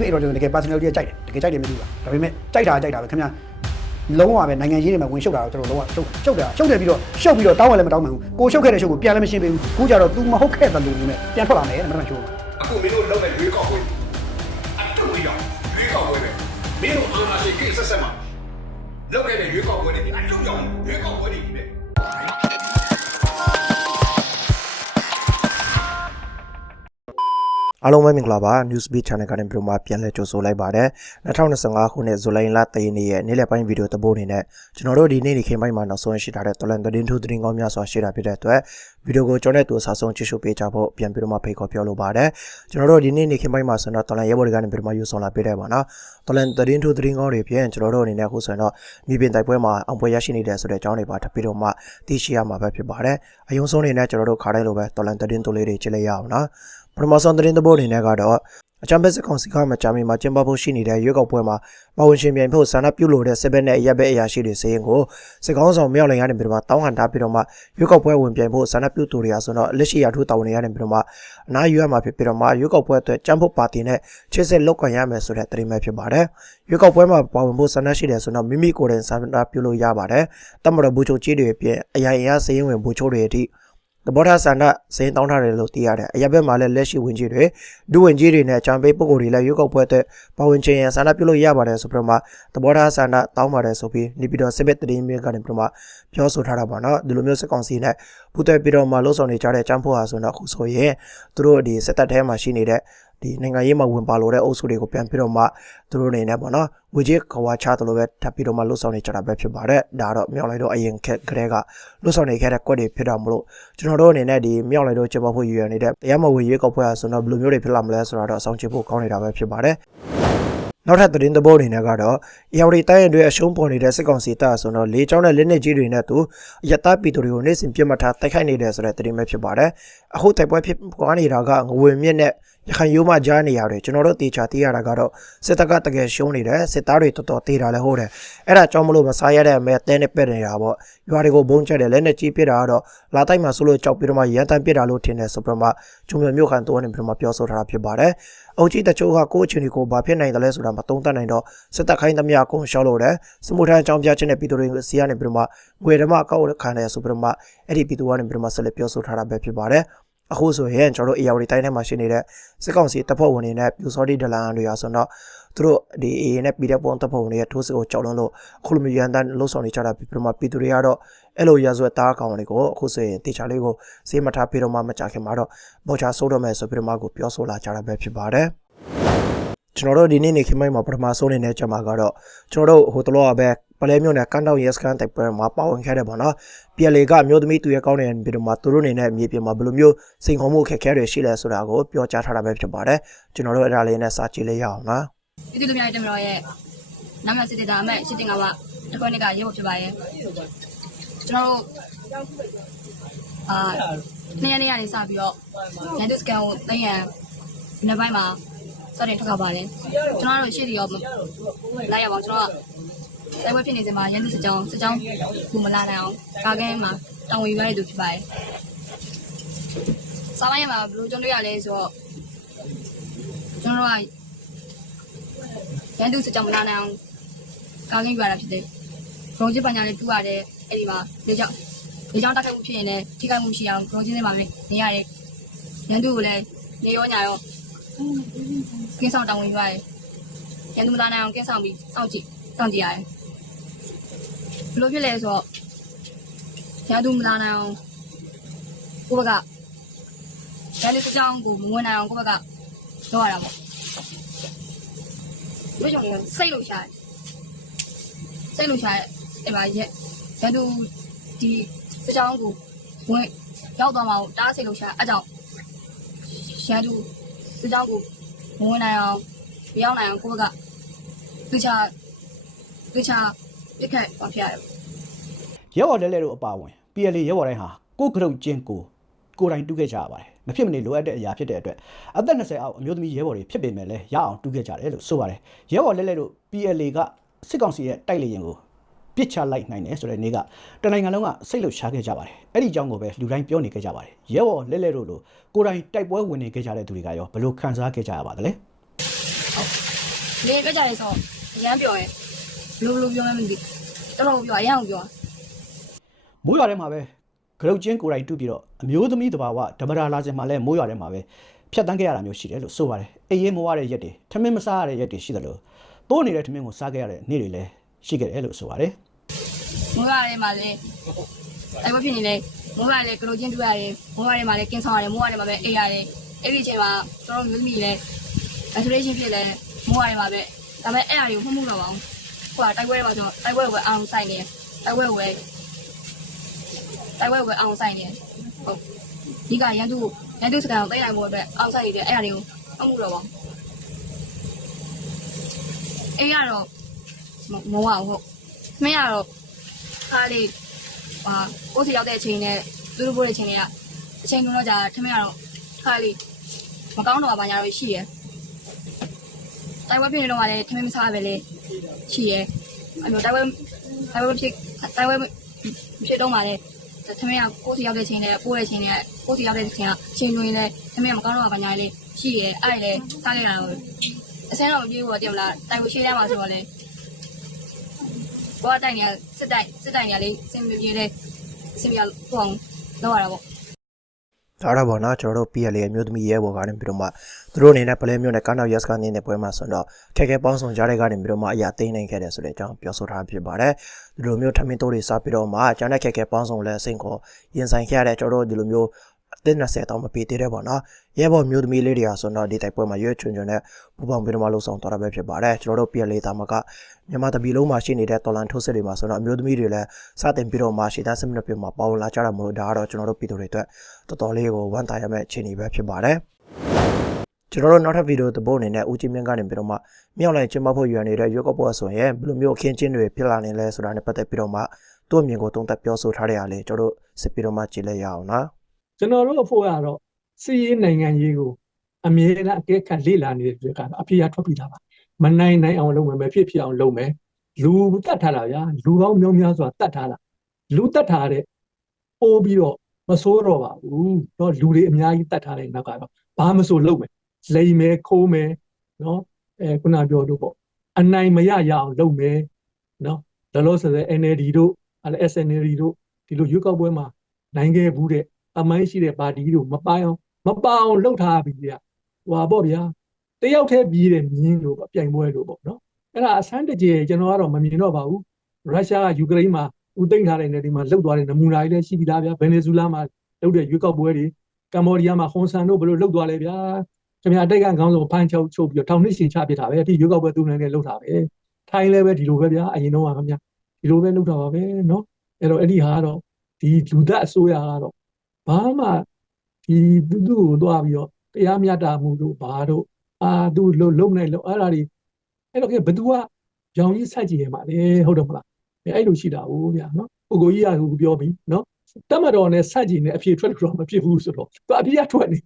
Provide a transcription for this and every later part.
မင်းတို့အဲ့တော့တကယ် personality ကြိုက်တယ်တကယ်ကြိုက်တယ်မသိဘူးဒါပေမဲ့ကြိုက်တာကြိုက်တာပဲခင်ဗျာလုံးဝပဲနိုင်ငံရေးတွေမှာဝင်ရှုပ်တာတော့ကျွန်တော်လုံးဝရှုပ်ရှုပ်တယ်ရှုပ်တယ်ပြီးတော့ရှုပ်ပြီးတော့တောင်းရလည်းမတောင်းမှန်ဘူးကိုရှုပ်ခဲ့တဲ့ရှုပ်ကိုပြန်လည်းမရှင်းပေးဘူးခုကြတော့ तू မဟုတ်ခဲ့တယ်လို့နဲ့ပြန်ထွက်လာမယ်တဲ့မနက်ဖြန်ချိုးအခုမင်းတို့လောက်တဲ့ရွေးကောက်ပွဲအတူတူရောက်ရွေးကောက်ပွဲပဲမင်းတို့အာဏာရှင်ကိစ္စဆက်မှာလောက်ခဲ့တဲ့ရွေးကောက်ပွဲတွေအတူတူရောက်ရွေးကောက်ပွဲတွေကြီးပဲ အားလုံးပဲမင်္ဂလာပါ Newsbeat Channel ကနေပြီးတော့မှပြန်လည်ကြိုဆိုလိုက်ပါတယ်2025ခုနှစ်ဇူလိုင်လ3ရက်နေ့ရဲ့နေ့လယ်ပိုင်းဗီဒီယိုသဘောအနေနဲ့ကျွန်တော်တို့ဒီနေ့နေ့ခင်းပိုင်းမှာနောက်ဆုံးရှိထားတဲ့တော်လန်သတင်းထူးသတင်းကောင်းများစွာရှိတာဖြစ်တဲ့အတွက်ဗီဒီယိုကိုကျွန်တော်နဲ့တူအစားဆုံးကြည့်ရှုပေးကြဖို့ပြန်ပြီးတော့မှဖိတ်ခေါ်ပြောလိုပါတယ်ကျွန်တော်တို့ဒီနေ့နေ့ခင်းပိုင်းမှာဆိုတော့တော်လန်ရဲဘော်တွေကနေပြီးတော့မှယူဆောင်လာပေးတယ်ပါနော်တော်လန်သတင်းထူးသတင်းကောင်းတွေဖြင့်ကျွန်တော်တို့အနေနဲ့အခုဆိုရင်တော့မြေပြင်တိုက်ပွဲမှာအောင်ပွဲရရှိနေတဲ့ဆိုတဲ့အကြောင်းတွေပါထပ်ပြီးတော့မှသိရှိရမှာပဲဖြစ်ပါတယ်အယုံဆုံးအနေနဲ့ကျွန်တော်တို့ခါတိုင်းလိုပဲတော်လန်သတင်းတူလေးတွေကြည့်လိုက်ရအောင်နော် ပထမဆုံးသတင်းသဘောအနေနဲ့ကတော့အချမ်းဘက်စကောင်စီကမကြာမီမှာကျင်းပဖို့ရှိနေတဲ့ရွေးကောက်ပွဲမှာပါဝင်ရှင်ပြိုင်ဖို့ဆန္ဒပြုလို့တဲ့စစ်ဘက်နဲ့အရက်ဘက်အရာရှိတွေစရင်ကိုစစ်ကောင်ဆောင်မြောက်လင်ရနေပြီးတော့မှတောင်းဟန်တာပြီးတော့မှရွေးကောက်ပွဲဝင်ပြိုင်ဖို့ဆန္ဒပြုသူတွေအားဆိုတော့လက်ရှိရာထူးတာဝန်တွေရနေပြီးတော့မှအနားယူရမှာဖြစ်ပြီးတော့မှရွေးကောက်ပွဲအတွက်ကျန်းဖို့ပါတီနဲ့ချစ်စစ်လောက်ကန်ရမယ်ဆိုတဲ့သတင်းပဲဖြစ်ပါတယ်ရွေးကောက်ပွဲမှာပါဝင်ဖို့ဆန္ဒရှိတယ်ဆိုတော့မိမိကိုယ်တိုင်ဆန္ဒပြုလို့ရပါတယ်တမတော်ဘူချိုကြီးတွေအပြင်အရာအရာစရင်ဝင်ဘူချိုတွေအထိ သဘောထားဆန္ဒစင်းတောင်းထားတယ်လို့သိရတယ်။အရက်ဘက်မှာလည်းလက်ရှိဝင်ကြီးတွေဒုဝင်ကြီးတွေနဲ့အကြံပေးပုဂ္ဂိုလ်တွေလည်းရွေးကောက်ပွဲအတွက်ပါဝင်ခြင်းရန်ဆန္ဒပြုလို့ရပါတယ်ဆိုပြီးတော့မှသဘောထားဆန္ဒတောင်းပါတယ်ဆိုပြီးနေပြည်တော်စစ်ဘက်တရင်မြစ်ကနေပြီးတော့မှပြောဆိုထားတာပါနော်။ဒီလိုမျိုးစစ်ကောင်စီနဲ့ပူးတွဲပြီးတော့မှလှုပ်ဆောင်နေကြတဲ့အကြံဖို့ဟာဆိုတော့အခုဆိုရင်သူတို့ဒီစစ်တပ်ထဲမှာရှိနေတဲ့ ဒီနိုင်ငံရေးမှာဝင်ပါလို့တဲ့အုပ်စုတွေကိုပြန်ပြီးတော့မှသူတို့အနေနဲ့ပေါ့နော်ငွေကြေးခွာချတယ်လို့ပဲထပ်ပြီးတော့မှလှုပ်ဆောင်နေကြတာပဲဖြစ်ပါတယ်ဒါတော့မြောက်လိုက်တော့အရင်ခက်ကလေးကလှုပ်ဆောင်နေခဲ့တဲ့ကွက်တွေဖြစ်တော့မလို့ကျွန်တော်တို့အနေနဲ့ဒီမြောက်လိုက်တော့ကျမဖို့ရည်ရနေတဲ့တရားမဝင်ရေးကောက်ပွဲဟာဆိုတော့ဘယ်လိုမျိုးတွေဖြစ်လာမလဲဆိုတာတော့အဆောင်ချဖို့ကောင်းနေတာပဲဖြစ်ပါတယ်နောက်ထပ်သတင်းသဘောအနေနဲ့ကတော့အယော်ရီတိုင်းအတွင်းအရှုံးပေါ်နေတဲ့စစ်ကောင်စီတပ်ဆိုတော့လေကြောင်းနဲ့လက်နက်ကြီးတွေနဲ့သူအယက်သားပီတိုတွေကိုနေ့စဉ်ပြစ်မှတ်ထားတိုက်ခိုက်နေတယ်ဆိုတဲ့သတင်းပဲဖြစ်ပါတယ်အခုတိုက်ပွဲဖြစ်ပွားနေတာကငွေမြင့်နဲ့ရခိုင်ရိုးမကြားနေရတယ်ကျွန်တော်တို့တေချာသိရတာကတော့စစ်တပ်ကတကယ်ရှုံးနေတယ်စစ်သားတွေတော်တော်တေးတာလည်းဟုတ်တယ်အဲ့ဒါကြောင့်မလို့မစားရတဲ့အမဲတဲနဲ့ပက်နေတာပေါ့ရွာတွေကိုဘုံချက်တယ်လက်နဲ့ကြီးပစ်တာကတော့လာတိုက်မှာဆိုလို့ကြောက်ပြီးတော့မှရန်တမ်းပစ်တာလို့ထင်တယ်ဆိုပြီးတော့မှဂျုံမြမြို့ခံတိုးနေပြီးတော့မှပြောဆိုထားတာဖြစ်ပါတယ်အုတ်ကြီးတချို့ကကိုယ့်အချင်းတွေကိုဘာဖြစ်နိုင်တယ်လဲဆိုတာမသုံးသပ်နိုင်တော့စစ်တပ်ခိုင်းသမျှအကုန်ရှောက်လို့တယ်စမှုထမ်းအကြောင်းပြချက်နဲ့ပြည်သူတွေစီကနေပြီးတော့မှငွေဓမ္မအကောက်ခံတယ်ဆိုပြီးတော့မှအဲ့ဒီပြည်သူကနေပြီးတော့မှဆက်လက်ပြောဆိုထားတာပဲဖြစ်ပါတယ် အခုဆိုရင်ကျွန်တော်တို့ AR တိုင်းထဲမှာရှိနေတဲ့စစ်ကောင်စီတပ်ဖွဲ့ဝင်တွေနဲ့ပြူစောတိဒလန်တွေအားဆိုတော့သူတို့ဒီ AA နဲ့ PDF ပုံတပ်ဖွဲ့ဝင်တွေရဲ့ထိုးစစ်ကိုကြောက်လွန်းလို့အခုလိုမျိုးရန်တန်းလှုပ်ဆောင်နေကြတာပြီးတော့မှပြည်သူတွေကတော့အဲ့လိုရာဇဝတ်သားကောင်တွေကိုအခုဆိုရင်တေချာလေးကိုစေးမထားပြီးတော့မှမကြခင်မှာတော့ပေါ်ချဆိုးတော့မယ်ဆိုပြီးတော့မှကိုပြောဆိုလာကြတာပဲဖြစ်ပါတယ်ကျွန်တော်တို့ဒီနေ့နေခင်မိုင်းမှာပထမဆုံးနေတဲ့ကြမှာကတော့ကျွန်တော်တို့ဟိုတလောကပဲ ပလဲမျိုးနဲ့ကန်တောက်ရဲစကန်တိုက်ပွဲမှာပါဝင်ခဲ့တယ်ပေါ့နော်ပြည်လေကအမျိုးသမီးသူရဲ့ကောင်းတဲ့ပြီးတော့မှသူတို့အနေနဲ့မြေပြင်မှာဘယ်လိုမျိုးစိန်ခေါ်မှုခက်ခဲတွေရှိလဲဆိုတာကိုပြောကြားထားတာပဲဖြစ်ပါတယ်ကျွန်တော်တို့အဲ့ဒါလေးနဲ့စာကြည့်လိုက်ရအောင်နော်ပြည်သူလူမျိုးရေးတက်မတော်ရဲ့နာမည်စစ်တေတာအမက်ရှစ်တင်ကပါတစ်ခွန်းကရေးဖို့ဖြစ်ပါရဲ့ကျွန်တော်တို့အာနေ့ရက်နေ့ကနေစပြီးတော့ရန်ဒုစကန်ကိုသိရန်နေ့ပိုင်းမှာစတင်ထွက်ခါပါတယ်ကျွန်တော်တို့ရှေ့တီရောလိုက်ရပါအောင်ကျွန်တော်က တိုက်ပွဲဖြစ်နေစမှာရန်ဒုစကြောင်းစကြောင်းဘူမလာနိုင်အောင်ကာကဲမှာတောင်ဝေရတဲ့သူဖြစ်ပါတယ်စာပိုင်းမှာဘယ်လိုကြုံတွေ့ရလဲဆိုတော့ကျွန်တော်တို့ကရန်သူစကြောင်မလာနိုင်အောင်ကာကင်းပြရတာဖြစ်တယ်။ဂရုံးချစ်ပညာလေးတူရတယ်အဲ့ဒီမှာလေကြောင့်လေကြောင့်တက်ခတ်မှုဖြစ်ရင်လည်းထိခိုက်မှုရှိအောင်ဂရုံးချင်းတွေမှာလည်းနေရတယ်။ရန်သူကိုလည်းနေရောညာရောကင်းဆောင်တောင်းဝင်ယူရတယ်။ရန်သူမလာနိုင်အောင်ကင်းဆောင်ပြီးစောင့်ကြည့်စောင့်ကြည့်ရတယ်။ ဘယ်လိုဖြစ်လဲဆိုတော့ရန်သူမလာနိုင်အောင်ကိုယ့်ဘက်ကရန်သူစကြောင်ကိုမဝင်နိုင်အောင်ကိုယ့်ဘက်ကလုပ်ရတာပေါ့။ဝိချုံကစိတ်လို့ရှာတယ်စိတ်လို့ရှာတယ်အဲ့မှာရက်ရန်သူဒီစကြောင်းကိုဝင်ရောက်သွားမှာကိုတားစိတ်လို့ရှာအဲ့ကြောင့်ရန်သူစကြောင်းကိုမဝင်နိုင်အောင်မရောက်နိုင်အောင်ကိုယ့်ဘက်ကသူချာသူချာ ပြစ်ခတ်ပါဖျားတယ်ရဲဘော်လဲလဲတို့အပါဝင် PLA ရဲဘော်တိုင်းဟာကိုယ်ကရုတ်ချင်းကိုကိုယ်တိုင်တူးခဲ့ကြရပါတယ်မဖြစ်မနေလိုအပ်တဲ့အရာဖြစ်တဲ့အတွက်အသက်20အောက်အမျိုးသမီးရဲဘော်တွေဖြစ်ပေမဲ့လည်းရအောင်တူးခဲ့ကြတယ်လို့ဆိုပါတယ်ရဲဘော်လဲလဲတို့ PLA ကစစ်ကောင်စီရဲ့တိုက်လေရင်ကိုပစ်ချလိုက်နိုင်တယ်ဆိုတဲ့နေ့ကတနိုင်ငံလုံးကစိတ်လှုပ်ရှားခဲ့ကြပါတယ်အဲ့ဒီအကြောင်းကိုပဲလူတိုင်းပြောနေခဲ့ကြပါတယ်ရဲဘော်လဲလဲတို့လိုကိုယ်တိုင်တိုက်ပွဲဝင်နေခဲ့ကြတဲ့သူတွေကရောဘယ်လိုခံစားခဲ့ကြရပါသလဲပလေပြကြတယ်ဆိုရမ်းပြောရင်ဘ လို့ဘလို့ပြောမှမသိတော်တော်ပြောအရန်ပြောမိုးရွာထဲမှာပဲဂရုတ်ချင်းကိုယ်တိုင်တူပြီးတော့အမျိုးသမီးတဘာဝဓမ္မရာလာခြင်းမှာလဲမိုးရွာထဲမှာပဲဖြတ်တန်းခဲ့ရတာမျိုးရှိတယ်လို့ဆိုပါတယ်အေးရင်မဝရတဲ့ရက်တွေထမင်းမစားရတဲ့ရက်တွေရှိတယ်လို့တိုးနေတဲ့ထမင်းကိုစားခဲ့ရတဲ့နေ့တွေလည်းရှိခဲ့တယ်လို့ဆိုပါတယ်မိုးရွာထဲမှာလေအဲ့ဘဖြစ်နေလေမိုးရွာလေကလိုချင်းတူရတယ်မိုးရွာထဲမှာလေကင်းဆောင်ရတယ်မိုးရွာထဲမှာပဲအေးရတယ်အဲ့ဒီအချိန်မှာတော်တော်မျိုးသမီးလေ isolation ဖြစ်လဲမိုးရွာထဲမှာပဲဒါပေမဲ့အဲ့အရာတွေကိုမှတ်မှုတော့ပါဘူး ဟိုကတိုက်ပွဲတွေမှာဆိုတိုက်ပွဲကိုအောင်ဆိုင်နေတိုက်ပွဲကိုပဲတိုက်ပွဲကိုအောင်ဆိုင်နေဟုတ်ဒီကရန်သူရန်သူစကန်ကိုတိတ်နိုင်ဖို့အတွက်အောင်ဆိုင်နေတယ်အဲ့အရာတွေကိုမှတ်မှုတော့ပါအေးရတော့မဝဟုတ်မင်းကတော့အားလေးဟာကိုယ်စီရောက်တဲ့အချိန်နဲ့သူတို့ပို့တဲ့အချိန်တွေကအချိန်ကုန်တော့ကြာထမင်းကတော့ထားလေးမကောင်းတော့ဘာညာတော့ရှိရယ်တိုင်ဝမ်ဖြစ်နေတော့ကလည်းထမင်းမစားပဲလေ ရှိရယ်အဲ့လိုတိုင်ဝမ်တိုင်ဝမ်ဖြစ်တိုင်ဝမ်ဖြစ်တော့မှလည်းထမင်းကကိုယ်စီရောက်တဲ့အချိန်နဲ့ပို့တဲ့အချိန်နဲ့ကိုယ်စီရောက်တဲ့အချိန်ကအချိန်တွင်လည်းထမင်းကမကောင်းတော့ဘာညာလေးရှိရယ်အဲ့လေစားခဲ့တာတော့အစင်းတော့မပြေဘူးတော့တင်မလားတိုင်ဝမ်ရှိရမှာဆိုတော့လေဘောတိုင်နေစစ်တိုင်စစ်တိုင်နေလေးစင်မပြေတဲ့စင်ပြဟောင်းလောက်ရတာပေါ့ ဒါတော့ဗောနော်ကျွန်တော်တို့ PL ရဲ့အမျိုးသမီးရဲဘော်ကနေပြီးတော့မှသူတို့အနေနဲ့ပလဲမျိုးနဲ့ကနောက်ရက်စကနေနဲ့ပွဲမှာဆိုတော့ခက်ခဲပေါင်းဆောင်ကြားတဲ့ကနေပြီးတော့မှအရာသိမ်းနိုင်ခဲ့တယ်ဆိုတဲ့အကြောင်းပြောဆိုထားဖြစ်ပါတယ်ဒီလိုမျိုးထမင်းတိုးတွေစားပြီးတော့မှကျန်တဲ့ခက်ခဲပေါင်းဆောင်လဲအစိန်ကိုရင်ဆိုင်ခဲ့ရတဲ့ကျွန်တော်တို့ဒီလိုမျိုး အသက်20တောင်မပေးသေးတဲ့ပေါ့နော်ရဲဘော်မျိုးသမီးလေးတွေဟာဆိုတော့ဒီတိုက်ပွဲမှာရွေးချွန်ချွန်နဲ့ပူပေါင်းပြီးတော့မှလှုပ်ဆောင်သွားတာပဲဖြစ်ပါတယ်ကျွန်တော်တို့ PL တာမကမြန်မာတပီလုံးမှာရှိနေတဲ့တော်လန်ထိုးစစ်တွေမှာဆိုတော့အမျိုးသမီးတွေလည်းစတင်ပြီးတော့မှရှေ့တန်းစစ်မနစ်ပြမှာပေါဝင်လာကြတာမို့လို့ဒါကတော့ကျွန်တော်တို့ပြည်သူတွေအတွက်တော်တော်လေးကိုဝမ်းသာရမယ့်အခြေအနေပဲဖြစ်ပါတယ်ကျွန်တော်တို့နောက်ထပ်ဗီဒီယိုသဘောအနေနဲ့ဦးချင်းမြင့်ကနေပြီးတော့မှမြောက်လိုက်ကျင်းပဖို့ရွယ်နေတဲ့ရွက်ကော့ပေါ်ဆိုရင်ဘယ်လိုမျိုးအခင်းချင်းတွေဖြစ်လာနေလဲဆိုတာနဲ့ပတ်သက်ပြီးတော့မှသူ့အမြင်ကိုတုံ့တက်ပြောဆိုထားတဲ့အားလေးကျွန်တော်တို့စစ်ပြီးတော့မှကြည့်လိုက်ရအောင်နော် ကျွန်တော်တို့အဖို့ကတော့စီးရေးနိုင်ငံရေးကိုအမြဲတမ်းအကဲခတ်လေ့လာနေတဲ့တွေကတော့အပြည့်အထွက်ပြီးသားပါမနိုင်နိုင်အောင်လုပ်မယ်မဖြစ်ဖြစ်အောင်လုပ်မယ်လူတတ်ထားတာဗျာလူကောင်းမျိုးများစွာတတ်ထားတာလူတတ်ထားတဲ့ပိုးပြီးတော့မဆိုးတော့ပါဘူးတော့လူတွေအများကြီးတတ်ထားတဲ့နောက်ကတော့ဘာမဆိုလုပ်မယ်လိမ်မယ်ခိုးမယ်နော်အဲခုနပြောလို့ပေါ့အနိုင်မရရအောင်လုပ်မယ်နော်လောလောဆယ်ဆယ် NLD တို့အဲ SNLD တို့ဒီလိုရွေးကောက်ပွဲမှာနိုင်ခဲ့ဘူးတဲ့ အမိုင်းရှိတဲ့ပါတီတို့မပိုင်အောင်မပအောင်လှုပ်ထားပြီဗျာဟွာပေါ့ဗျာတယောက်တည်းပြေးတယ်မြင်းလို့ပေါ့ပြိုင်ပွဲလို့ပေါ့နော်အဲ့ဒါအဆန်းတကြယ်ကျွန်တော်ကတော့မမြင်တော့ပါဘူးရုရှားကယူကရိန်းမှာဦးသိမ်းထားတဲ့နေဒီမှာလှုပ်သွားတဲ့နမူနာတွေလည်းရှိပြီလားဗျာဗင်နီဇူလာမှာလှုပ်တဲ့ရွေးကောက်ပွဲတွေကမ္ဘောဒီးယားမှာဟွန်ဆန်တို့ဘယ်လိုလှုပ်သွားလဲဗျာခင်ဗျာအတိတ်ကခေါင်းဆောင်ဖမ်းချုပ်ချုပ်ပြီးတော့ထောင်နှစ်ရှင်ချပစ်တာပဲအတိရွေးကောက်ပွဲသူ့နိုင်နဲ့လှုပ်တာပဲထိုင်းလည်းပဲဒီလိုပဲဗျာအရင်တော့ကခင်ဗျာဒီလိုပဲလှုပ်တာပါပဲနော်အဲ့တော့အဲ့ဒီဟာကတော့ဒီလူသက်အစိုးရကတော့ ဘာမှဒီသူသူ့ကိုသွားပြီးတော့တရားမျှတမှုတို့ဘာတို့အာသူလုံလုံနိုင်လုံအဲ့ဒါတွေအဲ့တော့ကဘသူကရောင်ကြီးဆက်ကြည့်ရမှာလေဟုတ်တယ်မလားအဲ့အဲ့လိုရှိတာ哦ဗျာနော်ကိုကိုကြီးကဟိုပြောပြီနော်တမတော်နဲ့ဆက်ကြည့်နေအဖြေထွက်လို့တော့မဖြစ်ဘူးဆိုတော့သူအပြည့်အထွက်နေ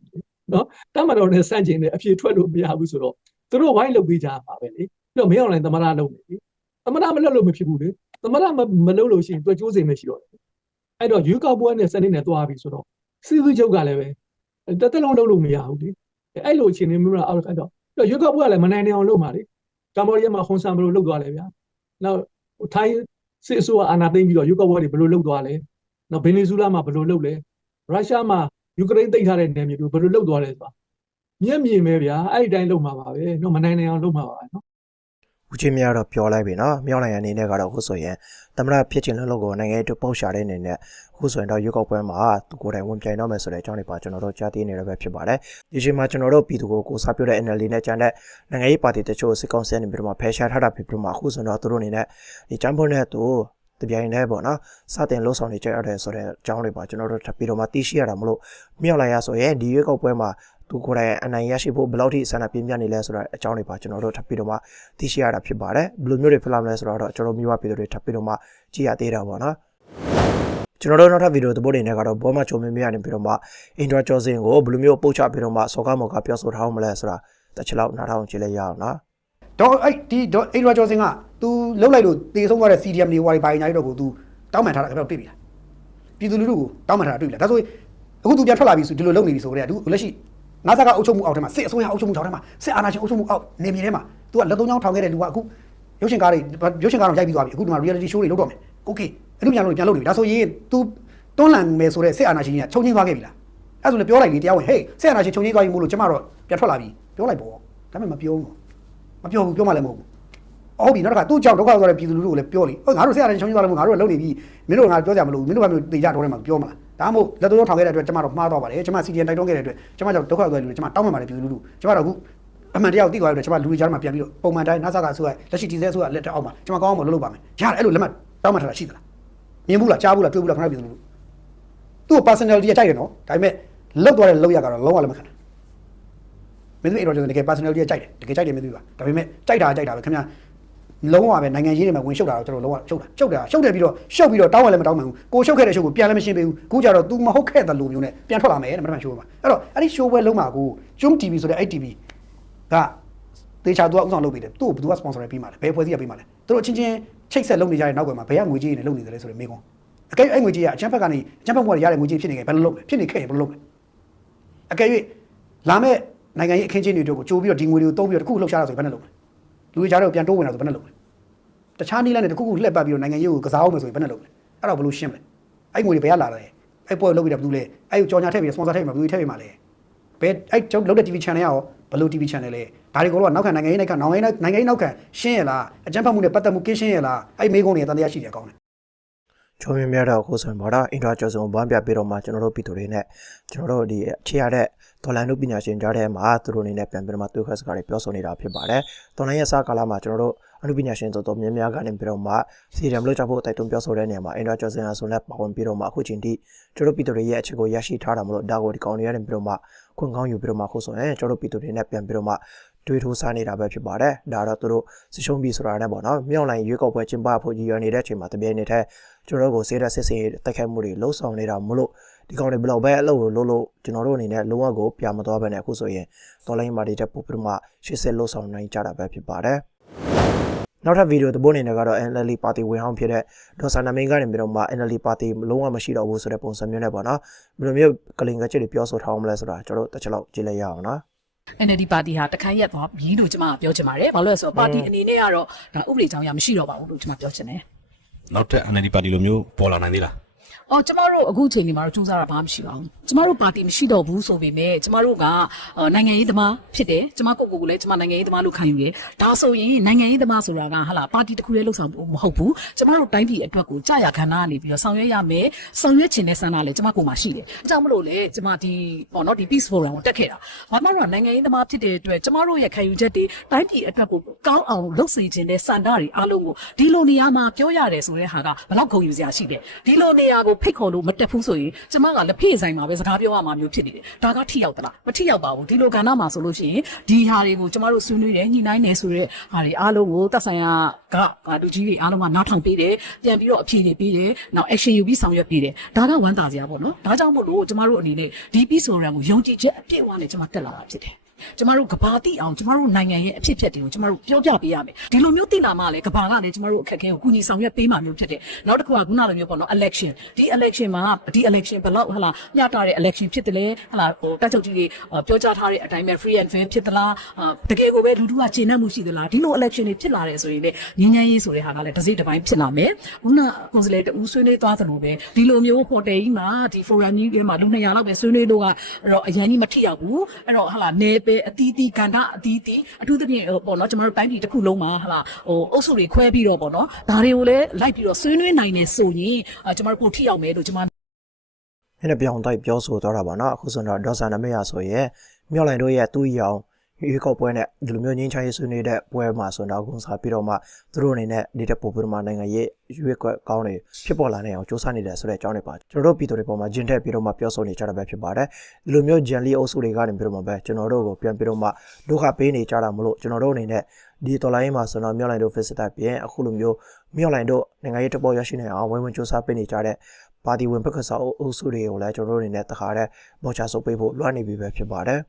နော်တမတော်နဲ့ဆက်ကြည့်နေအဖြေထွက်လို့မရဘူးဆိုတော့သူတို့ဝိုင်းလုပ်ပေးကြမှာပဲလေပြီးတော့မင်းအောင်လိုင်းသမရလုပ်နေလေသမရမလုပ်လို့မဖြစ်ဘူးလေသမရမလုပ်လို့ရှိရင်သူကြိုးစိမ်မရှိတော့ဘူး အဲ့တော့ယူကောက်ပွဲနဲ့စနစ်နဲ့သွားပြီဆိုတော့စီသူချုပ်ကလည်းပဲတစ်သက်လုံးလုပ်လို့မရဘူးလေအဲ့လိုအခြေအနေမျိုးတော့အောက်ခါတော့ရွေးကောက်ပွဲကလည်းမနိုင်နိုင်အောင်လုပ်ပါလေကမ္ဘောဒီးယားမှာဟွန်ဆန်ဘယ်လိုလုပ်သွားလဲဗျာနောက်ထိုင်းစစ်အစိုးရအာဏာသိမ်းပြီးတော့ရွေးကောက်ပွဲတွေဘယ်လိုလုပ်သွားလဲနောက်ဗင်နီဇူလာမှာဘယ်လိုလုပ်လဲရုရှားမှာယူကရိန်းသိမ်းထားတဲ့နယ်မြေတွေဘယ်လိုလုပ်သွားလဲဆိုတာမျက်မြင်ပဲဗျာအဲ့ဒီတိုင်းလုပ်မှာပါပဲနော်မနိုင်နိုင်အောင်လုပ်မှာပါပဲနော် ဦးချင်းများတော့ပြောလိုက်ပြီနော်မြောက်လိုက်ရအနေနဲ့ကတော့ခုဆိုရင်သမရဖြစ်ချင်လို့လို့ကိုနိုင်ငံရေးတို့ပေါက်ရှာတဲ့အနေနဲ့ခုဆိုရင်တော့ရွေးကောက်ပွဲမှာသူကိုယ်တိုင်ဝင်ပြိုင်တော့မယ်ဆိုတဲ့အကြောင်းတွေပါကျွန်တော်တို့ကြားသိနေရပဲဖြစ်ပါတယ်ဒီချိန်မှာကျွန်တော်တို့ပြည်သူကိုကိုစားပြုတဲ့ NLD နဲ့ကြံတဲ့နိုင်ငံရေးပါတီတချို့စစ်ကောင်စီကနေပြီးတော့မှဖယ်ရှားထားတာဖြစ်ပြီးတော့မှအခုဆိုတော့သူတို့အနေနဲ့ဒီချမ်ပွန်နဲ့သူတပြိုင်တည်းပေါ့နော်စတင်လှုပ်ဆောင်နေကြရတယ်ဆိုတဲ့အကြောင်းတွေပါကျွန်တော်တို့ထပ်ပြီးတော့မှသိရှိရတာမလို့မြောက်လိုက်ရဆိုရင်ဒီရွေးကောက်ပွဲမှာ သူကိုယ်တိုင်အနိုင်ရရှိဖို့ဘယ်လောက်ထိဆန္ဒပြင်းပြနေလဲဆိုတော့အကြောင်းတွေပါကျွန်တော်တို့ထပ်ပြီးတော့မှသိရှိရတာဖြစ်ပါတယ်ဘယ်လိုမျိုးတွေဖြစ်လာမလဲဆိုတော့ကျွန်တော်မျိုးဝပြည်သူတွေထပ်ပြီးတော့မှကြည့်ရသေးတာပေါ့နော်ကျွန်တော်တို့နောက်ထပ်ဗီဒီယိုသဘောတွေနဲ့ကတော့ဘောမချုံမင်းမရနေပြီးတော့မှအင်ဒရာကျော်စင်ကိုဘယ်လိုမျိုးပို့ချပြီးတော့မှစောကားမော်ကပြောဆိုထားအောင်မလဲဆိုတာတစ်ချက်လောက်နားထောင်ကြည့်လိုက်ရအောင်နော် တော့အဲ့ဒီတော့အိဒရာကျော်စင်က तू လှုပ်လိုက်လို့တေဆုံးသွားတဲ့ CDM တွေဝါရီပိုင်းညာတော့ကို तू တောင်းပန်ထားတာကတော့တွေ့ပြီလားပြည်သူလူထုကိုတောင်းပန်ထားတာတွေ့ပြီလားဒါဆိုအခု तू ပြန်ထွက်လာပြီဆိုဒီလိုလုပ်နေပြီဆိုကြတဲ့ तू လက်ရှိ ငါးဆကအုပ်ချုပ်မှုအောက်ထဲမှာစစ်အစိုးရအုပ်ချုပ်မှုထောင်ထဲမှာစစ်အာဏာရှင်အုပ်ချုပ်မှုအောက်နေမြေထဲမှာ तू ကလက်သုံးချောင်းထောင်ခဲ့တဲ့လူကအခုရုပ်ရှင်ကားတွေရုပ်ရှင်ကားတော့ရိုက်ပြီးသွားပြီအခုဒီမှာ reality show တွေလုပ်တော့မယ်โอเคအမှုပြန်လို့ပြန်လုပ်နေပြီဒါဆိုရင် तू တွန်းလှန်မယ်ဆိုတဲ့စစ်အာဏာရှင်ကခြုံငင်းသွားခဲ့ပြီလားအဲ့ဆိုလည်းပြောလိုက်လေတရားဝင်ဟေးစစ်အာဏာရှင်ခြုံငင်းသွားပြီမို့လို့ကျမတော့ပြန်ထွက်လာပြီပြောလိုက်ပေါ့ဒါပေမဲ့မပြောဘူးမပြောဘူးပြောမှလည်းမဟုတ်ဘူးဟုတ်ပြီနောက်တစ်ခါသူ့ကြောင့်ဒုက္ခရောက်တဲ့ပြည်သူလူထုကိုလည်းပြောလေဟောငါတို့ဆရာတွေချုံကြီးသွားလို့ငါတို့ကလုံနေပြီမင်းတို့ငါပြောကြမလို့မင်းတို့ကမင်းတို့တေကြတော့တယ်မှာပြောမလား ဒါမှမဟုတ်လက်တော်ထောင်ခဲ့တဲ့အတွက်ကျမတို့မှားတော့ပါတယ်ကျမစီဒီအန်တိုက်တွန်းခဲ့တဲ့အတွက်ကျမကြောင့်ဒုက္ခရောက်တဲ့လူတွေကျမတောင်းပန်ပါတယ်ပြည်သူလူထုကျမတို့အခုအမှန်တရားကိုသိသွားတဲ့အတွက်ကျမလူတွေကြားမှာပြန်ပြီးတော့ပုံမှန်တိုင်းနာဆာကအစိုးရလက်ရှိတည်ဆဲအစိုးရလက်ထက်အောက်မှာကျမကောင်းအောင်မလုပ်လို့ပါမယ်ရတယ်အဲ့လိုလက်မှတ်တောင်းပန်ထားတာရှိသလားမြင်ဘူးလားကြားဘူးလားတွေ့ဘူးလားခဏပြည်သူလူထုသူ့ personality ကကြိုက်တယ်နော်ဒါပေမဲ့လောက်သွားတဲ့လောက်ရကတော့လုံးဝလက်မခံတာမင်းတို့အဲ့တော့တကယ် personality ကကြိုက်တယ်တကယ်ကြိုက်တယ်မင်းတို့ကဒါပေမဲ့ကြိုက်တာကြိုက်တာပဲခင်ဗျာ လုံးဝပဲနိုင်ငံရေးတွေမှာဝင်ရှုပ်တာတော့ကျွန်တော်လုံးဝရှုပ်တာရှုပ်တာရှုပ်တယ်ပြီးတော့ရှုပ်ပြီးတော့တောင်းဝယ်လည်းမတောင်းမှန်ဘူးကိုရှုပ်ခဲ့တဲ့ရှုပ်ကိုပြန်လည်းမရှင်းပေးဘူးအခုကျတော့ तू မဟုတ်ခဲ့တဲ့လူမျိုးနဲ့ပြန်ထွက်လာမယ်တဲ့မနက်ဖြန်ရှိုးမှာအဲ့တော့အဲ့ဒီရှိုးပွဲလုံးမှာကိုကျွန်း TV ဆိုတဲ့အဲ့ TV ကတေချာ तू ကဥဆောင်လုပ်ပေးတယ်သူ့ကိုဘယ်သူက sponsor ပေးမှာလဲဘယ်ဖွဲ့စည်းကပေးမှာလဲသူတို့အချင်းချင်းချိတ်ဆက်လုပ်နေကြတဲ့နောက်ကွယ်မှာဘယ်ကငွေကြေးတွေနဲ့လုပ်နေတယ်လဲဆိုတဲ့မေးခွန်းအကယ်၍အဲ့ငွေကြေးကအချမ်းဖက်ကနေအချမ်းဖက်ဘွားတွေရတဲ့ငွေကြေးဖြစ်နေခဲ့ဘယ်လိုလုပ်လဲဖြစ်နေခဲ့ရင်ဘယ်လိုလုပ်လဲအကယ်၍လာမဲ့နိုင်ငံရေးအခင်းချင်းတွေတို့ကိုကြိုးပြီးတော့ဒီငွေတွေကိုသုံးပြီးတော့တစ်ခုလှုပ်ရှားတာဆိုရင်ဘယ်နဲ့လုပ်လဲလူတွေကြားတော့ပြန်တိုးဝင်တာဆိုဘယ်နဲ့လုပ်လဲ တခြားနည်းလမ်းတွေတစ်ခုခုလှည့်ပတ်ပြီးတော့နိုင်ငံရေးကိုကစားအောင်မယ်ဆိုရင်ဘယ်နဲ့လုပ်လဲအဲ့တော့ဘယ်လိုရှင်းမလဲအဲ့ငွေတွေဘယ်ကလာလဲအဲ့ပွဲလုပ်ပြီးတော့ဘယ်သူလဲအဲ့ကိုကြော်ညာထည့်ပြီး sponsor ထည့်ပြီးမှဘယ်သူထည့်ပြီးမှလဲဘယ်အဲ့ကျုပ်လုပ်တဲ့ TV channel ရောဘယ်လို TV channel လဲဒါတွေကတော့နောက်ခံနိုင်ငံရေးနောက်ကနိုင်ငံရေးနိုင်ငံရေးနောက်ခံရှင်းရလားအကြမ်းဖက်မှုနဲ့ပတ်သက်မှုကင်းရှင်းရလားအဲ့မေးခွန်းတွေတန်တရားရှိတယ်ကောင်းတယ်ချုံမြင်မြတော့အခုဆိုရင်ဗောတော့အင်ဒရာကျော်စုံဘန်းပြပြီးတော့မှကျွန်တော်တို့ပြည်သူတွေနဲ့ကျွန်တော်တို့ဒီအခြေရတဲ့ဒေါ်လာနုပညာရှင်ကြားထဲမှာသူတို့အနေနဲ့ပြန်ပြီးတော့မှတွေ့ခွက်စကားတွေပြောဆိုနေတာဖြစ်ပါတယ်။ဒေါ်လာရဲ့စကားလာမှာကျွန်တော်တို့ အနုပညာရှင်တော်တော်များများကနေပြီးတော့မှစီရမ်လို့ကြဖို့တိုက်တွန်းပြောဆိုတဲ့နေရာမှာအင်ဒရာကျော်စုံအဆိုနဲ့ပါဝင်ပြီးတော့မှအခုချိန်ထိကျွန်တော်တို့ပြည်သူတွေရဲ့အချက်ကိုရရှိထားတာမလို့ဒါကိုဒီကောင်တွေကနေပြီးတော့မှခွင့်ကောင်းယူပြီးတော့မှအခုဆိုရင်ကျွန်တော်တို့ပြည်သူတွေနဲ့ပြန်ပြီးတော့မှတွေးထိုးစားနေတာပဲဖြစ်ပါတယ်။ဒါတော့သူတို့စရှုံးပြီဆိုတာနဲ့ပေါ့နော်။မြောက်လိုင်းရွေးကောက်ပွဲကျင်းပဖို့ကြီးရနေတဲ့အချိန်မှာတပြိုင်နက်တည်းကျွန်တော်တို့ကိုစေးတဲ့စစ်စင်တိုက်ခိုက်မှုတွေလှုံ့ဆော်နေတာမလို့ဒီကောင်တွေဘယ်လောက်ပဲအလုပ်ကိုလုပ်လို့ကျွန်တော်တို့အနေနဲ့လုံးဝကိုပြမသွားဘဲနဲ့အခုဆိုရင်တော်လိုင်းမာတီတက်ပို့ပြီးမှရှေ့ဆက်လှုံ့ဆော်နိုင်ကြတာပဲဖြစ်ပါတယ်။ နောက်ထပ်ဗီဒီယိုသဘောအနေနဲ့ကတော့ NLD ပါတီဝင်ဟောင်းဖြစ်တဲ့ဒေါ်ဆာနာမင်းကနေပြီးတော့မှ NLD ပါတီလုံးဝမရှိတော့ဘူးဆိုတဲ့ပုံစံမျိုးနဲ့ပေါ့နော်။ဘယ်လိုမျိုးကလင်ကချက်တွေပြောဆိုထားအောင်မလဲဆိုတာကျွန်တော်တို့တစ်ချက်လောက်ကြည့်လိုက်ရအောင်နော်။ NLD ပါတီဟာတခိုင်းရက်သွားပြီလို့ကျွန်မကပြောချင်ပါတယ်။ဘာလို့လဲဆိုတော့ပါတီအနေနဲ့ကတော့ဒါဥပဒေကြောင်းရမရှိတော့ပါဘူးလို့ကျွန်မပြောချင်တယ်နောက်ထပ် NLD ပါတီလိုမျိုးပေါ်လာနိုင်သေးလား။ အော်ကျမတို့အခုချိန်ဒီမှာတော့စူးစမ်းတာဘာမှမရှိပါဘူး။ကျမတို့ပါတီမရှိတော့ဘူးဆိုပေမဲ့ကျမတို့ကအော်နိုင်ငံရေးသမားဖြစ်တယ်။ကျမကိုယ့်ကိုယ်ကိုလည်းကျမနိုင်ငံရေးသမားလို့ခံယူတယ်။ဒါဆိုရင်နိုင်ငံရေးသမားဆိုတာကဟာလာပါတီတစ်ခုတည်းလှုပ်ဆောင်ဖို့မဟုတ်ဘူး။ကျမတို့တိုင်းပြည်အတွက်ကိုကြာရခန္ဓာကနေပြီးတော့ဆောင်ရွက်ရမယ်။ဆောင်ရွက်ခြင်းနဲ့ဆန္ဒလည်းကျမကိုယ်မှာရှိတယ်။အဲကြောင့်မလို့လေကျမဒီပေါ့နော်ဒီ peace forum ကိုတက်ခဲ့တာ။ဘာမှတော့နိုင်ငံရေးသမားဖြစ်တဲ့အတွက်ကျမတို့ရဲ့ခံယူချက်တွေတိုင်းပြည်အတွက်ကိုကောင်းအောင်လုပ်စေခြင်းနဲ့စန္ဒတွေအားလုံးကိုဒီလိုနေရာမှာပြောရတယ်ဆိုတဲ့ဟာကဘလောက်ဂုဏ်ယူစရာရှိတယ်။ဒီလိုနေရာကိုဖိတ်ခေါ်လို့မတက်ဘူးဆိုရင်ကျမကလက်ဖေးဆိုင်မှာပဲစကားပြောရမှာမျိုးဖြစ်နေတယ်။ဒါကထိရောက်သလားမထိရောက်ပါဘူး။ဒီလိုကဏ္ဍမှာဆိုလို့ရှိရင်ဒီဟာတွေကိုကျမတို့ဆွေးနွေးတယ်ညှိနှိုင်းတယ်ဆိုတဲ့ဟာတွေအားလုံးကိုသက်ဆိုင်ရာကလူကြီးတွေအားလုံးကနားထောင်ပေးတယ်။ပြန်ပြီးတော့အဖြေတွေပေးတယ်။နောက် action ယူပြီးဆောင်ရွက်ပေးတယ်။ဒါကဝမ်းသာစရာပေါ့နော်။ဒါကြောင့်မို့လို့ကျမတို့အနေနဲ့ဒီ peace program ကိုယုံကြည်ချက်အပြည့်အဝနဲ့ကျမတက်လာတာဖြစ်တယ်။ ကျမတို့ကဘာတိအောင်ကျမတို့နိုင်ငံရဲ့အဖြစ်အပျက်တွေကိုကျမတို့ပြောပြပေးရမယ်ဒီလိုမျိုးသိလာမှလည်းကဘာကလည်းကျမတို့အခက်အခဲကိုကုညီဆောင်ရွက်ပေးမှမျိုးဖြစ်တယ်နောက်တစ်ခုကခုနလိုမျိုးပေါ့နော် election ဒီ election မှာဒီ election ဘယ်လောက်ဟလာမျှတာတဲ့ election ဖြစ်တယ်လေဟလာဟိုတက်ချုပ်ကြီးတွေပြောကြားထားတဲ့အတိုင်းပဲ free and fair ဖြစ်သလားတကယ်ကိုပဲလူထုကကျေနပ်မှုရှိသလားဒီလို election တွေဖြစ်လာတယ်ဆိုရင်လေငញ្ញမ်းရေးဆိုတဲ့ဟာကလည်းတစ်စိတ်တစ်ပိုင်းဖြစ်လာမယ်ခုနကွန်ဆလေတူဆွေးနွေးသွားသလိုပဲဒီလိုမျိုးဟိုတယ်ကြီးမှာဒီ forum ကြီးတွေမှာလူ200လောက်ပဲဆွေးနွေးလို့ကတော့အရင်ကြီးမထိရောက်ဘူးအဲ့တော့ဟလာနေပဲအတီးတီးကန္တာအတီးတီးအထူးသဖြင့်ဟိုပေါ့နော်ကျမတို့တိုင်းပြည်တစ်ခုလုံးမှာဟလာဟိုအုပ်စုတွေခွဲပြီးတော့ပေါ့နော်ဒါတွေကိုလည်းလိုက်ပြီးတော့ဆွေးနွေးနိုင်နေဆိုရင်ကျမတို့ပိုထိရောက်မယ်လို့ကျမမျက်နှာပြောင်တိုက်ပြောဆိုသွားတာပါနော်အခုဆိုတော့ဒေါ်ဆာနမေရဆိုရင်မြောက်လိုင်တို့ရဲ့သူ့ရောင် ရွေးကောက်ပွဲနဲ့ဒီလိုမျိုးငင်းချရေးဆွေးနွေးတဲ့ပွဲမှာဆိုတော့ဂုံစားပြီးတော့မှသူတို့အနေနဲ့နေတဲ့ပုံပြမှာနိုင်ငံရေးရွေးကွက်ကောင်းတွေဖြစ်ပေါ်လာနေအောင်စ조사နေတယ်ဆိုတဲ့အကြောင်းတွေပါကျွန်တော်တို့ပြည်သူတွေပေါ်မှာဂျင်ထက်ပြီးတော့မှပြောဆိုနေကြတာပဲဖြစ်ပါတယ်ဒီလိုမျိုးဂျန်လီအုပ်စုတွေကနေပြီးတော့မှပဲကျွန်တော်တို့ကိုပြန်ပြီးတော့မှဒုက္ခပေးနေကြတာမလို့ကျွန်တော်တို့အနေနဲ့ဒီတော်လိုင်းမှာဆိုတော့မြောက်လိုင်တို့ visitor ပြင်အခုလိုမျိုးမြောက်လိုင်တို့နိုင်ငံရေးတပေါ်ရရှိနေအောင်ဝိုင်းဝန်းစ조사ပေးနေကြတဲ့ပါတီဝင်ဘက်ကစားအုပ်စုတွေကိုလည်းကျွန်တော်တို့အနေနဲ့တခါတည်းပေါ်ချဆုပ်ပေးဖို့လွှမ်းနေပြီပဲဖြစ်ပါတယ်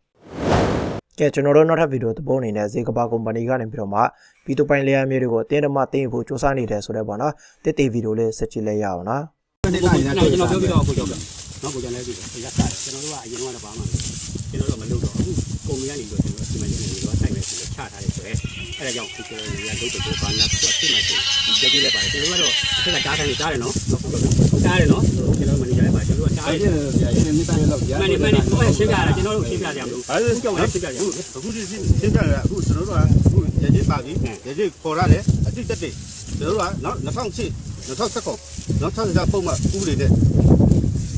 ကဲကျွန်တော်တို့နောက်ထပ်ဗီဒီယိုသဘောအနေနဲ့ဇေကဘာကုမ္ပဏီကနေပြီးတော့မှဗီတိုပိုင်လေယာဉ်မျိုးတွေကိုအတင်းတမတင်းဖို့စ조사နေတယ်ဆိုတော့ပေါ့နော်တစ်တေဗီဒီယိုလေးဆက်ကြည့်လိုက်ရအောင်နော်ဒီကနေ့ကျွန်တော်ပြောပြတော့ကိုကြောက်တယ်နော်ကိုကြောက်လဲပြီရက်စားတယ်ကျွန်တော်တို့ကအရင်ကတော့ဘာမှကျွန်တော်တို့မလုပ်တော့ဘူးပုံမြင်နေလို့ကျွန်တော်စီမံချက်နေပြီးတော့တိုက်မယ်ဆိုလို့ချထားတယ်ဆိုရဲအဲ့ဒါကြောင့်ဒီကျွန်တော်တို့ကလုပ်တော့ဘာလာဖြစ်ဖြစ်မှဆိုကြည့်ကြည့်လိုက်ပါတယ်ကျွန်တော်ကတော့အထက်ကတားတယ်တားတယ်နော်တားတယ်နော်ကျွန်တော်မ န်နေဂျာလည်းပါကျွန်တော်ကတားတယ်ဗျာဒီနေ့မိသားရဲ့လောက်ဗျာမန်နေမန်နေမန်ရှင်းပြရတယ်ကျွန်တော်တို့ရှင်းပြကြမလို့အဲ့ဒါကြောက်လည်းရှင်းပြကြမလို့အခုဒီရှင်းပြရအခုကျွန်တော်တို့ကအခုရည်ကြီးပါပြီရည်ကြီးခေါ်ရတယ်အတိတက်တယ်ကျွန်တော်တို့ကနော်2008 2019နော်2000ပုံမှဥပဒေနဲ့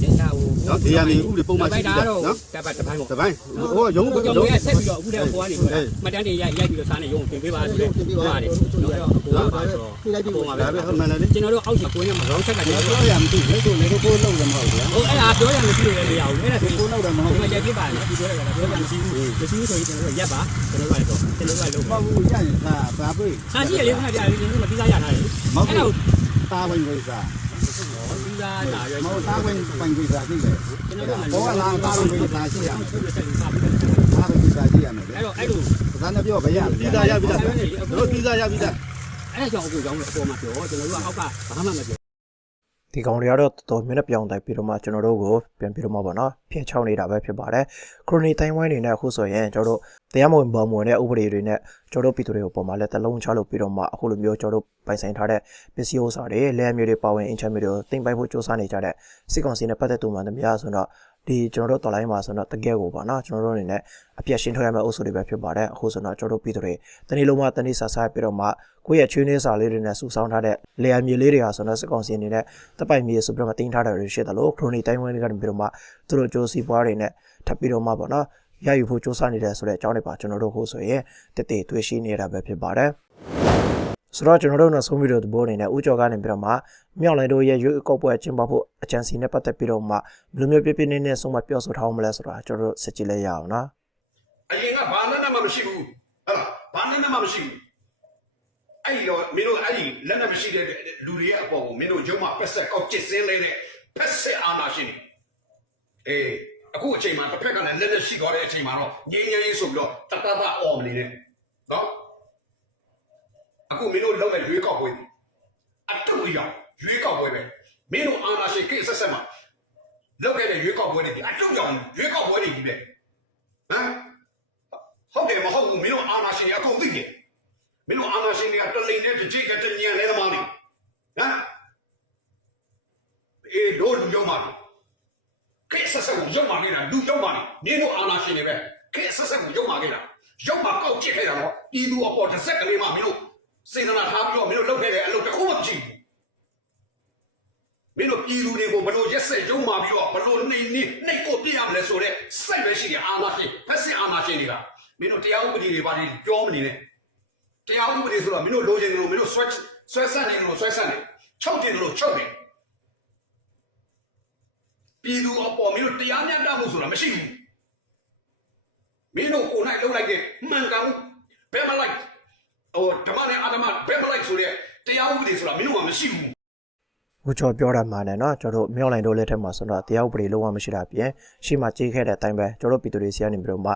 ညစာဟို နော်ဒီရမီဥပဒေပုံမှရှိတာပြီတော့နော်တပတ်တစ်ပိုင်းပေါ့တပိုင်းဟိုကရုံးကိုရုံးကြောင့်ဆက်ပြီးတော့အခုတည်းကိုကနေမှတ်တမ်းတွေရိုက်ရိုက်ပြီးတော့စားနေရုံတင်ပေးပါဆိုတော့ဟုတ်ပါတယ်ကျွန်တော်တို့ကိုပါဆိုတော့ပုံပါပဲဒါပဲဟုတ်မှန်တယ်လေကျွန်တော်တို့အောက်မှာကိုင်းရမှာရောချက်ကကျွန်တော်တို့ပြောရမသိဘူးလေကိုလေကိုလုံးတယ်မဟုတ်ဗျာဟိုအဲ့ဒါပြောရမရှိလို့လည်းမရဘူးအဲ့ဒါဆိုကိုလုံးတယ်မဟုတ်ဒီမှာရိုက်ပြပါနော်ဒီပြောရတာပြောရမရှိဘူးမရှိဘူးဆိုရင်ကျွန်တော်တို့ရက်ပါကျွန်တော်တို့ကတော့ကျွန်တော်တို့ကလုံးပါဘူးရရင်သာဘာပြေးစာရှိရလေးခဏပြရရင်ကျွန်တော်မပြီးသားရထားတယ်မဟုတ်အဲ့တော့ဘူးတာဝင်ဝိစား ပြီးသားလာရွေးမဟုတ်တာဝင်ဝင်ဝိစားသိတယ်ကျွန်တော်တို့ကဘောကလာတာဝင်ဝိစားရှိရမယ်ဆက်ပြီးစားပြီးတာဝင်ဝိစားရှိရမယ်အဲ့တော့အဲ့လိုဒါနဲ့ပြောဘယ်ရပြီးသားရပြီးသားတို့ပြီးသားရပြီးသားအဲ့ဒါကြောင့်အခုကြောင့်အပေါ်မှာပြောကျွန်တော်တို့ကအောက်ကဘာမှမပြောဒီကောင်တွေကတော့တော်တော်များများပြောင်းတိုက်ပြီးတော့မှကျွန်တော်တို့ကိုပြန်ပြီးတော့မှပေါ့နော်ဖျက်ချောင်းနေတာပဲဖြစ်ပါတယ်ခရိုနီတိုင်းဝိုင်းနေနဲ့အခုဆိုရင်ကျွန်တော်တို့ တရားမဝင်ဘောင်မဝင်တဲ့ဥပဒေတွေနဲ့ကျွန်တော်တို့ပြည်သူတွေကိုပုံမှန်လက်တလုံးချလို့ပြီးတော့မှအခုလိုမျိုးကျွန်တော်တို့ပိုင်ဆိုင်ထားတဲ့ပစ္စည်းဥစ္စာတွေလဲမျိုးတွေပါဝင်အင်ချမ်းမျိုးတွေကိုတင်ပိုင်ဖို့စ조사နေကြတဲ့စစ်ကောင်စီနဲ့ပတ်သက်သူမှန်သမျှဆိုတော့ဒီကျွန်တော်တို့တော်လိုင်းမှာဆိုတော့တကယ်ကိုပေါ့နော်ကျွန်တော်တို့အနေနဲ့အပြတ်ရှင်းထွက်ရမယ့်အုပ်စုတွေပဲဖြစ်ပါတယ်အခုဆိုတော့ကျွန်တော်တို့ပြည်သူတွေတနေ့လုံးမှတနေ့ဆာဆာပြီးတော့မှကိုယ့်ရဲ့ချွေးနှင်းစာလေးတွေနဲ့စုဆောင်းထားတဲ့လေယာဉ်မြေလေးတွေဟာဆိုတော့စစ်ကောင်စီအနေနဲ့တပ်ပိုင်မြေဆိုပြီးတော့မှတင်ထားတာတွေရှိတယ်လို့ခရိုနီတိုင်းဝင်းတွေကနေပြီးတော့မှသူတို့ကြိုးစီပွားတွေနဲ့ထပ်ပြီးတော့မှပေါ့နော် ရယူဖို့စ조사နေတယ်ဆိုတဲ့အကြောင်းတွေပါကျွန်တော်တို့ဟိုဆိုရင်တက်တက်တွေ့ရှိနေတာပဲဖြစ်ပါတယ်ဆိုတော့ကျွန်တော်တို့နောက်ဆုံးဗီဒီယိုသဘောအနေနဲ့ဥကြော်ကနေပြီးတော့မှမြောက်လိုင်းတို့ရဲ့ရွေးကောက်ပွဲကျင်းပဖို့အကြံစီနဲ့ပတ်သက်ပြီးတော့မှဘယ်လိုမျိုးပြပြနေနေဆုံးမပြောဆိုထားအောင်မလဲဆိုတာကျွန်တော်တို့စစ်ကြည့်လိုက်ရအောင်နော်အရင်ကဘာနဲ့မှမရှိဘူးဟုတ်လားဘာနဲ့မှမရှိဘူးအဲ့ဒီတော့မင်းတို့အဲ့ဒီလက်နဲ့မရှိတဲ့လူတွေရဲ့အပေါ်ကိုမင်းတို့ရုံးမှာပက်ဆက်ကောက်ကျစ်စင်းလေးနဲ့ဖက်ဆက်အာနာရှင်တွေအေး အခုအချိန်မှာတစ်ဖက်ကလည်းလက်နဲ့ရှိသွားတဲ့အချိန်မှာတော့ငြိမ်းငြိမ်းရေးဆိုပြီးတော့တတတအော်မနေနဲ့နော်အခုမင်းတို့လောက်မဲ့ရွေးကောက်ပွဲအတူရောရွေးကောက်ပွဲပဲမင်းတို့အာနာရှင်ကိစ္စဆက်မှာလောက်ခဲ့တဲ့ရွေးကောက်ပွဲတွေဒီအတူရောရွေးကောက်ပွဲတွေကြီးပဲဟမ်ဟုတ်တယ်မဟုတ်ဘူးမင်းတို့အာနာရှင်တွေအကုန်သိတယ်မင်းတို့အာနာရှင်တွေကတလိန်နဲ့တကြိတ်ကတညံလဲသမားတွေဟမ်အေးတို့လူရောက် ပါလေကိစ္စဆက်ကိုရောက်ပါနေတာလူရောက်ပါနေမင်းတို့အာနာရှင်တွေပဲကိစ္စဆက်ကိုရောက်ပါနေတာရောက်ပါကောက်ကြည့်ခဲ့တာတော့ပြည်သူအပေါ်တစ်စက်ကလေးမှမင်းတို့စေတနာထားပြီးတော့မင်းတို့လုပ်ခဲ့တဲ့အလုပ်တစ်ခုမှမရှိဘူးမင်းတို့ပြည်သူတွေကိုဘလို့ရက်ဆက်ရုံမာပြီးတော့ဘလို့နှိမ့်နှိမ့်နှိမ့်ကိုပြရမလဲဆိုတော့စိတ်ပဲရှိတယ်အာနာရှင်ဖက်စစ်အာနာရှင်တွေကမင်းတို့တရားဥပဒေတွေပါနေပြောမနေနဲ့တရားဥပဒေဆိုတော့မင်းတို့လိုချင်တယ်လို့မင်းတို့ဆွဲဆွဲဆက်နေတယ်လို့ဆွဲဆက်နေချုပ်တယ်လို့ချုပ်တယ် ပြည်သူအပေါ်မင်းတို့တရားမျှတမှုဆိုတာမရှိဘူးမင်းတို့ကိုယ်၌လှုပ်လိုက်တဲ့မှန်ကန်မှုဘယ်မှာလိုက်ဟိုဓမ္မနဲ့အာဓမ္မဘယ်မှာလိုက်ဆိုတဲ့တရားဥပဒေဆိုတာမင်းတို့ကမရှိဘူးဟိုကျော်ပြောတာမှန်တယ်နော်ကျွန်တော်တို့မြောက်လိုင်းတို့လက်ထက်မှာဆိုတော့တရားဥပဒေလုံးဝမရှိတာပြင်ရှေ့မှာကြေးခဲ့တဲ့အတိုင်းပဲကျွန်တော်တို့ပြည်သူတွေဆီကနေပြီးတော့မှ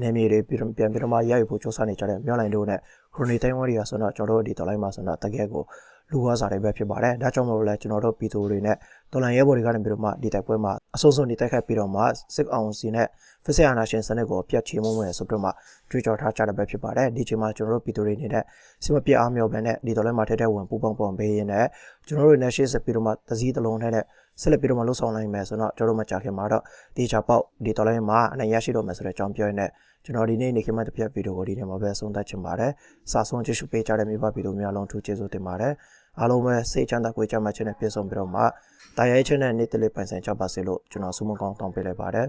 နေမြေတွေပြန်ပြန်ပြီးတော့မှရယူဖို့စ조사နေကြတဲ့မြောက်လိုင်းတို့နဲ့ခရိုနီတိုင်းဝဲတွေကဆိုတော့ကျွန်တော်တို့ဒီတော်လိုက်မှာဆိုတော့တကယ်ကို လူဝါစာတွေပဲဖြစ်ပါတယ်ဒါကြောင့်မို့လို့လဲကျွန်တော်တို့ပြည်သူတွေနဲ့တော်လိုင်းရဲဘော်တွေကနေပြီးတော့မှဒီတိုက်ပွဲမှာအဆုံးစွန်ဒီတိုက်ခိုက်ပြီးတော့မှစစ်အောင်စီနဲ့ဖက်စစ်အာဏာရှင်စနစ်ကိုပြတ်ချေမှုမယ်ဆိုပြီးတော့မှကြွေးကြော်ထားကြတယ်ပဲဖြစ်ပါတယ်ဒီချိန်မှာကျွန်တော်တို့ပြည်သူတွေနေတဲ့စစ်မပြတ်အားမြော်ပဲနဲ့ဒီတော်လိုင်းမှာထက်တဲ့ဝင်ပူပေါင်းပေါင်းပေးရင်းနဲ့ကျွန်တော်တို့နဲ့ရှေ့ဆက်ပြီးတော့မှတစည်းတစ်လုံးထဲနဲ့ဆက်လက်ပြီးတော့မှလှုပ်ဆောင်နိုင်မယ်ဆိုတော့ကျွန်တော်တို့မကြခင်မှာတော့ဒီချာပေါက်ဒီတော်လိုင်းမှာအနိုင်ရရှိတော့မယ်ဆိုတဲ့အကြောင်းပြောရင်းနဲ့ ကျွန်တော်ဒီနေ့နေခင်မှတစ်ပြက်ဗီဒီယိုကိုဒီနေ့မှာပဲဆုံးသက်ချင်ပါတယ်စာဆုံးကြည့်ရှုပေးကြတဲ့မိဘပြည်သူများလုံးထူးကျေးဇူးတင်ပါတယ်အားလုံးပဲစိတ်ချမ်းသာကိုယ်ကြမ်းမှချင်းနဲ့ပြည့်စုံပြီးတော့မှတာယာချင်းနဲ့နေ့တလေးပိုင်ဆိုင်ကြပါစေလို့ကျွန်တော်ဆုမကောင်းတောင်းပေးလိုက်ပါတယ်